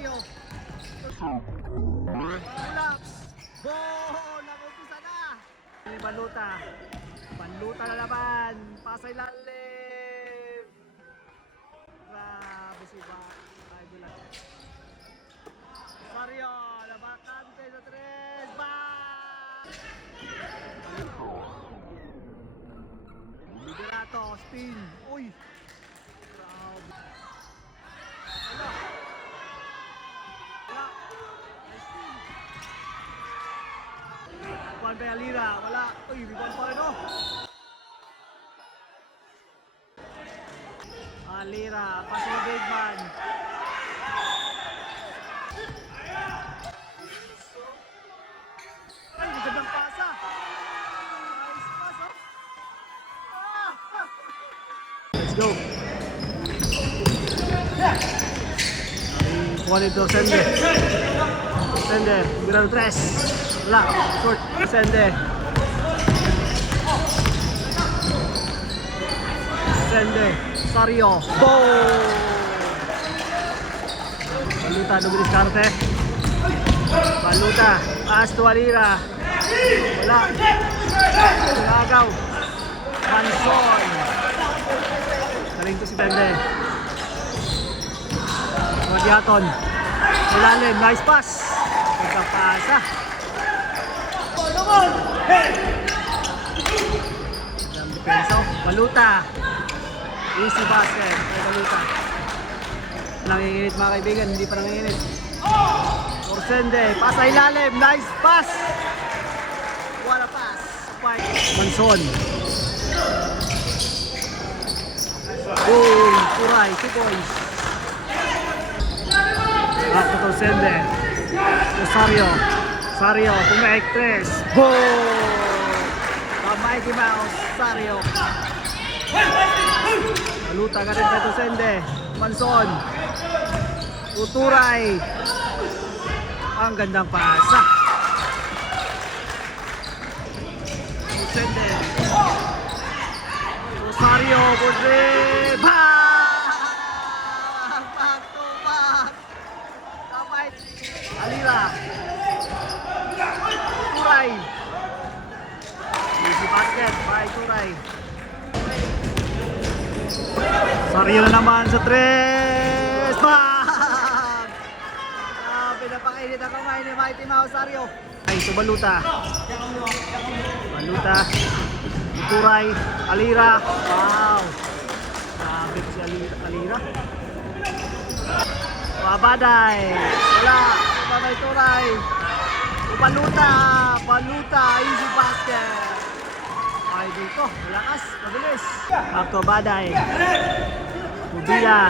Rosario. Collapse. Boom! Nag-umpisa na. Baluta. Baluta na naman. Pasay lalim. Grabe si Ba. Ay, bulat. Rosario. Nabakante sa tres. Bang! Liberato. Spin. Uy. Grabe. Wala. Wala. Nice spin. Juan Alira. Wala. Uy, rebound pa rin oh. Alira. Pasok na big man. Ay, magandang pasa. Nice pass oh. Let's go. Juanito Sende. Sende, Mirado 3. Wala, short. Sende. Sende. Sario. Boom! Baluta, Dominis Carte. Baluta. Astualira. Wala. Nagaw. Manson. Galing to si Sende. Radiaton. Ilalim, nice pass. Pagkapasa. Ang depensa. Baluta. Easy basket. Ay, Baluta. Nanginginit mga kaibigan, hindi pa nanginginit. Orsende, pasa ilalim, nice pass. What a pass. Manson. Boom, Turay, 2 points. Rakto to Sende. Rosario. Rosario, pumaik 3. Boom! The Mighty Mouse, Rosario. Baluta ka rin to Sende. Manson. Tuturay. Ang gandang pasa. Sende. Rosario, Bodre. Back to back. Alira. Turay. Easy basket by Turay. Sario na naman sa 3. Bang! Grabe, napakainit ang kamay ni Mighty Mouse Sario. Ay, so Baluta. Baluta. Turay. Alira. Wow. Grabe si Alira. Babaday. Wala. Babaday Turay. Baluta. Baluta. Easy basket. Ay dito. Malakas. Mabilis. Akto Baday. Mubila.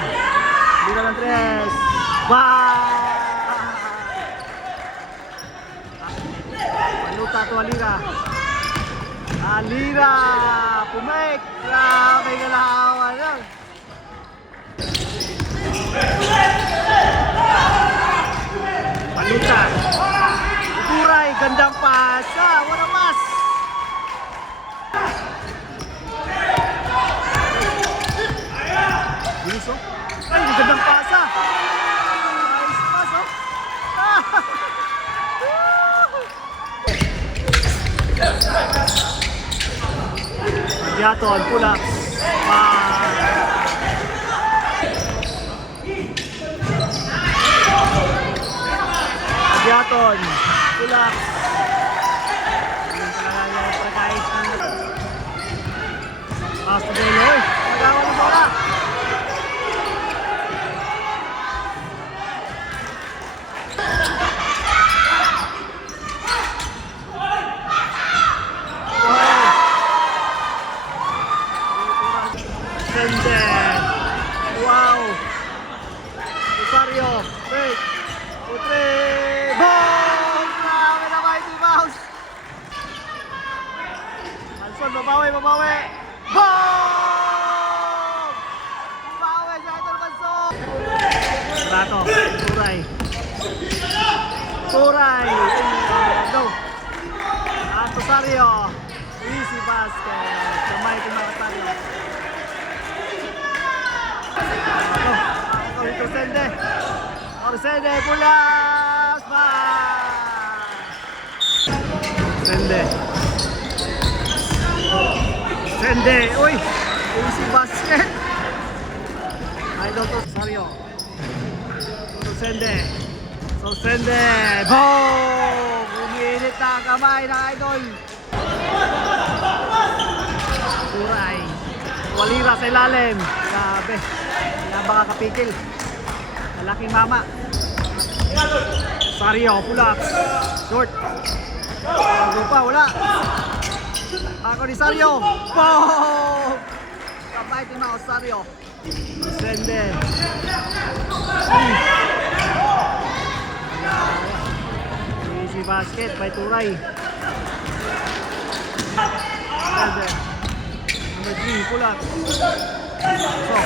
Mubila ng 3. Wow. Baluta to Alira. Alira. Pumek. Grabe galawan lang. Baluta. Turay, gandang pasa. What a pass. Bilis oh. Ay, gandang pasa. Nice pass oh. Radiaton, pula. Radiaton, pula. Yung talaga yung pagkais ng pass to Delo eh. Magawa ng bola. Sende. Wow. Rosario. Break. Putre. Boom! Grabe na Mighty Mouse. Manson, babawi, babawi. Boom! Babawi sa ito Manson. Rato. Turay. Turay. Go. At Rosario. Easy basket. The Mighty Mouse Rosario. Ito, Sende. Orsende, pulas! Orsende. Orsende, uy! Easy basket! Idol to Sario. Orsende. Orsende, boom! Umiinit na ang kamay ng Idol. Turay. Walira sa ilalim. Grabe. Wala baka kapikil. Malaking mama. Sario, pull-ups. Short. Bago pa, wala. Ako ni Sario. Boom! Kapay ni Mao Sario. Sende. Easy basket by Turay. Sende. Number 3, pull-ups. So.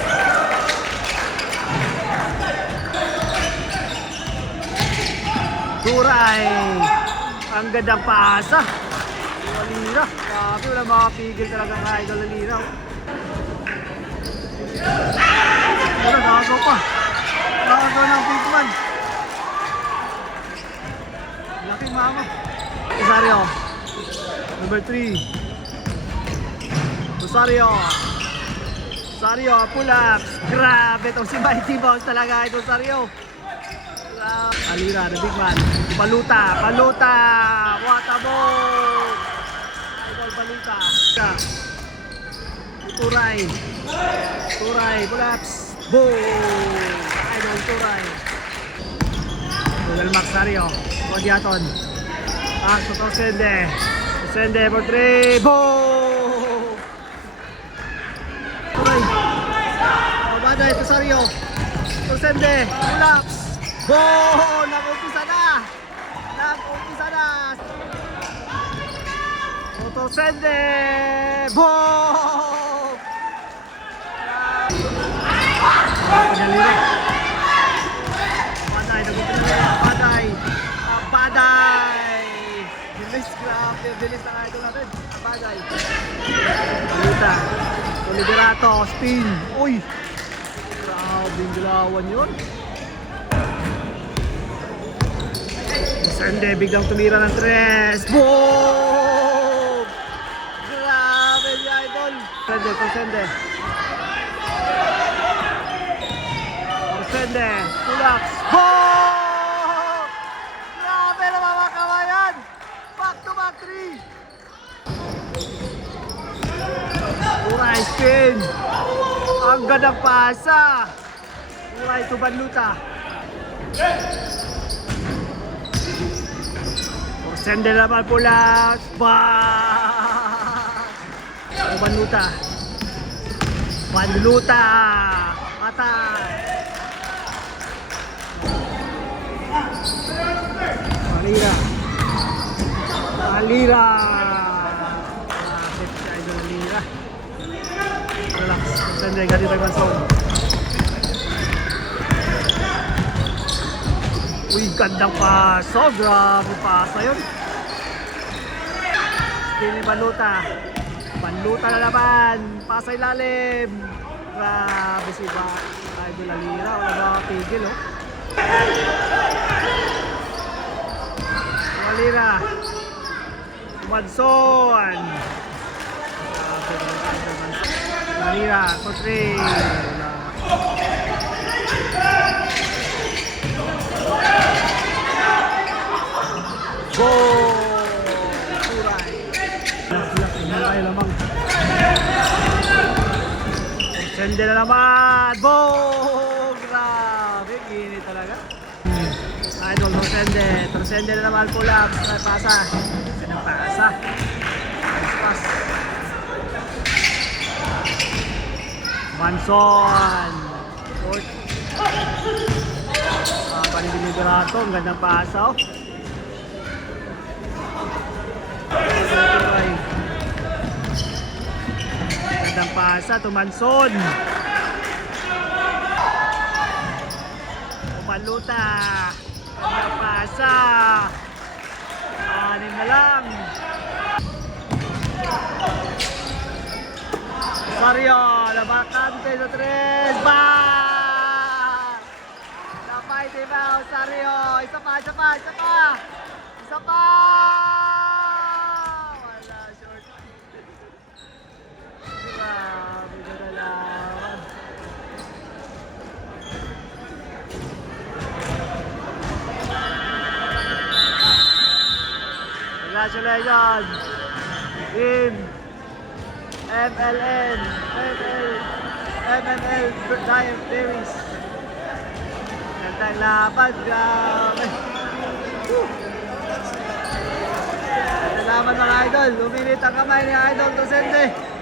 Turay. Ang gandang paasa. Walira. Grabe, wala makapigil talaga kay Idol Walira. Wala, nakagaw pa. Nakagaw ng big man. Laking mama. Rosario. Number 3. Rosario. Rosario, pull-ups. Grabe itong si Mighty Mouse talaga ito, Rosario. Alira, the big man. Baluta, Baluta. What a ball. Idol Baluta. Turay. Turay, pull-ups. Boom. Idol Turay. Google Max Sario. Kodiaton. Ito Sende. Sende for 3. Boom. Turay. Babada ito Sario. Ito Sende. Pull-ups. Boom! Nag-umpisa na! Nag-umpisa na! Otosende! Boom! Pinaliri. Paday, nag-umpisa na. Paday! Paday! Bilis, grabe. Bilis na kayo natin. Paday. Paluta. Tuliberato. Spin. Uy! Grabe yung galawan yun. Sende, biglang tumira ng 3. Boom! Grabe si Idol. Sende, Sende. Sende, pull-ups. Boom! Grabe na mga kawayan. Back to back 3. Uray, spin. Ang gandang pasa. Uray, Tubanluta. Sende naman pulas. Banluta. Banluta. Atay. Alira. Alira. Lapit si Idol Alira. Relax. Sende ganito yung mansong. Uy, gandang paso. Grabe pasa yun. Spin ni Baluta. Baluta na naman. Pasa ilalim. Grabe si Idol Alira. Wala ba pigil, oh. Alira. Manson. Alira. For 3. Boom! Turay! Turay lamang. Sende na naman! Boom! Grabe! Gini talaga. Idol mo Sende. Sende na naman pull-ups. Pasa. Ganang pasa. Pass. Manson. Short. Panibinigurato. Ang gandang pasa, oh. Gandang pasa, Tumanson. Baluta. Gandang pasa. Anin na lang. Sario, labakante sa 3. Ba! Napay ni Rebound, Sario. Isa pa, isa pa, isa pa. Isa pa. Wala, short. Grabe na nalaman. Congratulations. Team MLN, MML Dive Berries. Gandang laban, grabe. Salamat mga idol, luminit ang kamay ni Idol Docente.